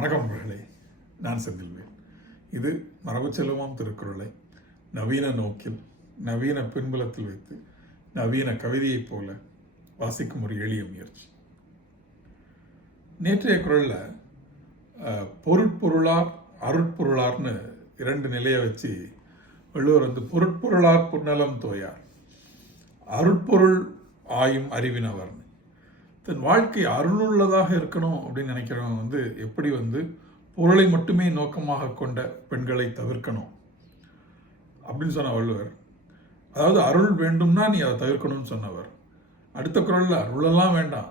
வணக்கம் நண்பர்களே நான் செந்தில்வேல். இது மரபு செல்வமாம் திருக்குறளை. நவீன நோக்கில் நவீன பின்புலத்தில் வைத்து நவீன கவிதையைப் போல வாசிக்கும் ஒரு எளிய முயற்சி. நேற்றைய குரலில் அஹ், பொருட்பொருளார் அருட்பொருளார்னு இரண்டு நிலையை வச்சு வள்ளுவர் வந்து பொருட்பொருளார் புன்னலம் தோயார் அருட்பொருள் ஆயும் அறிவினவர்னு. தன் வாழ்க்கை அருளுள்ளதாக இருக்கணும் அப்படின்னு நினைக்கிறவங்க வந்து எப்படி வந்து பொருளை மட்டுமே நோக்கமாக கொண்ட பெண்களை தவிர்க்கணும்? அப்படின்னு சொன்ன வள்ளுவர். அதாவது அருள் வேண்டும்னா நீ அதை தவிர்க்கணும்னு சொன்னவர். அடுத்த குரலில் அருளெல்லாம் வேண்டாம்.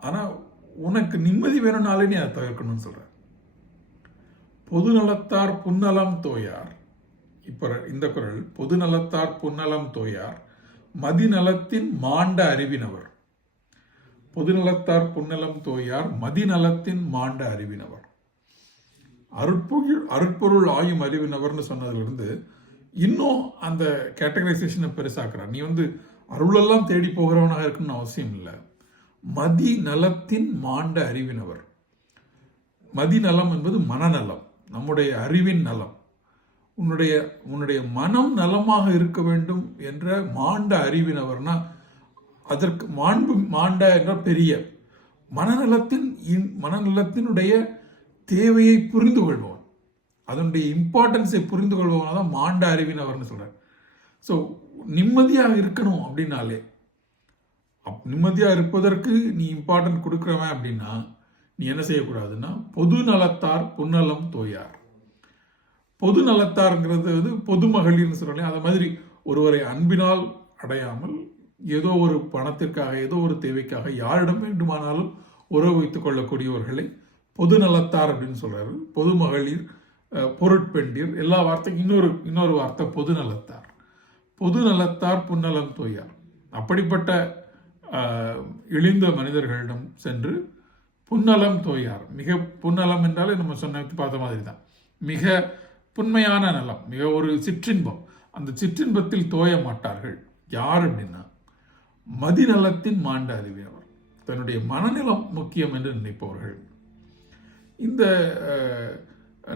ஆனால் உனக்கு நிம்மதி வேணும்னாலே நீ அதை தவிர்க்கணும்னு சொல்கிற பொது நலத்தார் புன்னலம் தோயார். இப்போ இந்த குரல் பொது நலத்தார் புன்னலம் தோயார் மதிநலத்தின் மாண்ட அறிவினவர். பொதுநலத்தார் புன்னலம் தோயார் மதிநலத்தின் மாண்ட அறிவினவர். அருட்பொருள் அருட்பொருள் ஆயும் அறிவினவர்னு சொன்னதிலிருந்து இன்னும் அந்த கேட்டகரைசேஷனை பெருசாக்குறார். நீ வந்து அருளெல்லாம் தேடி போகிறவனாக இருக்கணும்னு அவசியம் இல்லை. மதி நலத்தின் மாண்ட அறிவினவர். மதிநலம் என்பது மனநலம் நம்முடைய அறிவின் நலம். உன்னுடைய உன்னுடைய மனம் நலமாக இருக்க வேண்டும் என்ற மாண்ட அறிவினவர்னா அதற்கு மாண்பு மாண்ட என்ற பெரிய மனநலத்தின் இன்- மனநலத்தினுடைய தேவையை புரிந்து கொள்பவன். அதனுடைய இம்பார்ட்டன்ஸை புரிந்து கொள்பவன் தான் மாண்ட அறிவினவர்னு சொல்கிறார் ஸோ நிம்மதியாக இருக்கணும் அப்படின்னாலே அப் நிம்மதியாக இருப்பதற்கு நீ இம்பார்ட்டன்ட் கொடுக்குறவன் அப்படின்னா நீ என்ன செய்யக்கூடாதுன்னா பொது நலத்தார் புன்னலம் தோயார். பொது நலத்தார்ங்கிறது வந்து பொது மகளிர்னு சொல்கிறேன் அது மாதிரி ஒருவரை அன்பினால் அடையாமல் ஏதோ ஒரு பணத்திற்காக ஏதோ ஒரு தேவைக்காக யாரிடம் வேண்டுமானாலும் உறவு வைத்துக் கொள்ளக்கூடியவர்களை பொது நலத்தார் அப்படின்னு சொல்கிறார் பொது மகளிர் பொருட்பெண்டிர் எல்லா வார்த்தைக்கும் இன்னொரு இன்னொரு வார்த்தை பொது நலத்தார் பொது நலத்தார் புன்னலம் தோயார் அப்படிப்பட்ட இழிந்த மனிதர்களிடம் சென்று புன்னலம் தோயார் மிக புன்னலம் என்றாலே நம்ம சொன்ன பார்த்த மாதிரி தான் மிக புண்மையான நலம் மிக ஒரு சிற்றின்பம். அந்த சிற்றின்பத்தில் தோய மாட்டார்கள். யார் அப்படின்னா மதிநலத்தின் மாண்ட அறிவியவர் தன்னுடைய மனநலம் முக்கியம் என்று நினைப்பவர்கள். இந்த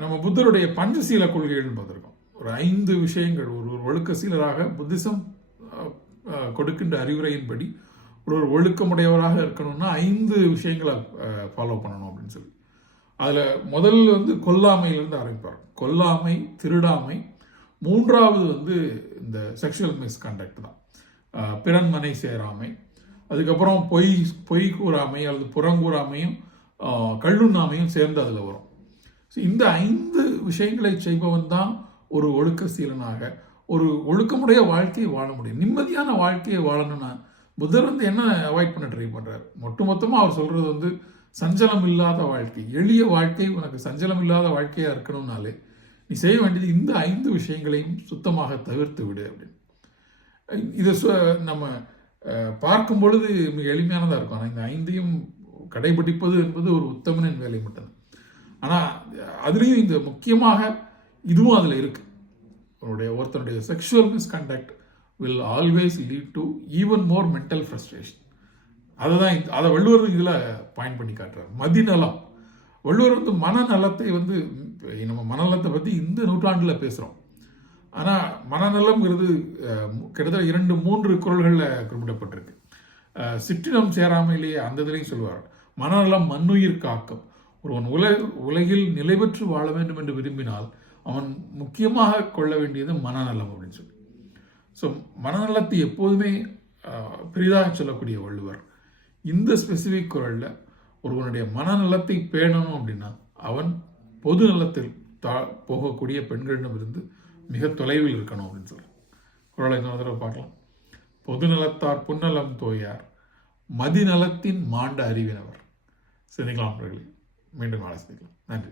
நம்ம புத்தருடைய பஞ்சசீல கொள்கைகள்னு பார்த்துருக்கோம் ஒரு ஐந்து விஷயங்கள் ஒரு ஒரு ஒழுக்க சீலராக புத்திசம் கொடுக்கின்ற அறிவுரையின்படி ஒரு ஒரு ஒழுக்கமுடையவராக இருக்கணும்னா ஐந்து விஷயங்களை ஃபாலோ பண்ணணும் அப்படின்னு சொல்லி. அதில் முதல்ல வந்து கொல்லாமையிலேருந்து ஆரம்பிப்பார். கொல்லாமை திருடாமை மூன்றாவது வந்து இந்த செக்ஷுவல் மிஸ்கண்டக்ட் தான். பிறன்மனை சேராமை. அதுக்கப்புறம் பொய் பொய் கூறாமை அல்லது புறங்கூறாமையும் கல்லுண்ணாமையும் கள்ளுண்ணாமையும் சேர்ந்து அதில் வரும். ஸோ இந்த ஐந்து விஷயங்களை செய்பவன் தான் ஒரு ஒழுக்க சீலனாக ஒரு ஒழுக்கமுடைய வாழ்க்கையை வாழ முடியும். நிம்மதியான வாழ்க்கையை வாழணும்னா புத்தர் வந்து என்ன அவாய்ட் பண்ண ட்ரை பண்ணுறார் ஒட்டுமொத்தமாக அவர் சொல்கிறது வந்து சஞ்சலம் இல்லாத வாழ்க்கை. எளிய வாழ்க்கை உனக்கு சஞ்சலம் இல்லாத வாழ்க்கையாக இருக்கணும்னாலே நீ செய்ய வேண்டியது இந்த ஐந்து விஷயங்களையும் சுத்தமாக தவிர்த்து விடு அப்படின்னு. இதை சொ- நம்ம பார்க்கும் பொழுது மிக எளிமையானதாக இருக்கும். ஆனால் இந்த ஐந்தையும் கடைபிடிப்பது என்பது ஒரு உத்தமனின் வேலை மட்டும்தான் ஆனால் அதுலேயும் இந்த முக்கியமாக இதுவும் அதில் இருக்குது அவருடைய ஒருத்தனுடைய sexual misconduct will always lead to even more mental frustration அதை தான் அதை வள்ளுவர் இதில் பாயிண்ட் பண்ணி காட்டுறார். மதிநலம். வள்ளுவர் வந்து மனநலத்தை வந்து நம்ம மனநலத்தை பற்றி இந்த நூற்றாண்டில் பேசுகிறோம் ஆனால் மனநலம்ங்கிறது கிட்டத்தட்ட இரண்டு மூன்று குரல்களில் குறிப்பிடப்பட்டிருக்கு. சிற்றிடம் சிற்றினம் சேராமையிலேயே அந்த இதுலையும் சொல்லுவார். மனநலம் மண்ணுயிர் காக்கம். ஒருவன் உலக உலகில் நிலை பெற்று வாழ வேண்டும் என்று விரும்பினால் அவன் முக்கியமாக கொள்ள வேண்டியது மனநலம் அப்படின்னு சொல்லி. ஸோ மனநலத்தை எப்போதுமே பெரிதாக சொல்லக்கூடிய வள்ளுவர் இந்த ஸ்பெசிஃபிக் குரலில் ஒருவனுடைய மனநலத்தை பேணணும் அப்படின்னா அவன் பொது நலத்தில் தா போகக்கூடிய பெண்களிடமிருந்து மிக தொலைவில் இருக்கணும் அப்படின்னு சொல்கிறேன் குரலை இன்னொரு தடவை பார்க்கலாம். பொது நலத்தார் புன்னலம் தோயார் மதிநலத்தின் மாண்ட அறிவினவர். சிந்திக்கலாம் அவர்களே. மீண்டும் நாளை சந்திக்கலாம். நன்றி.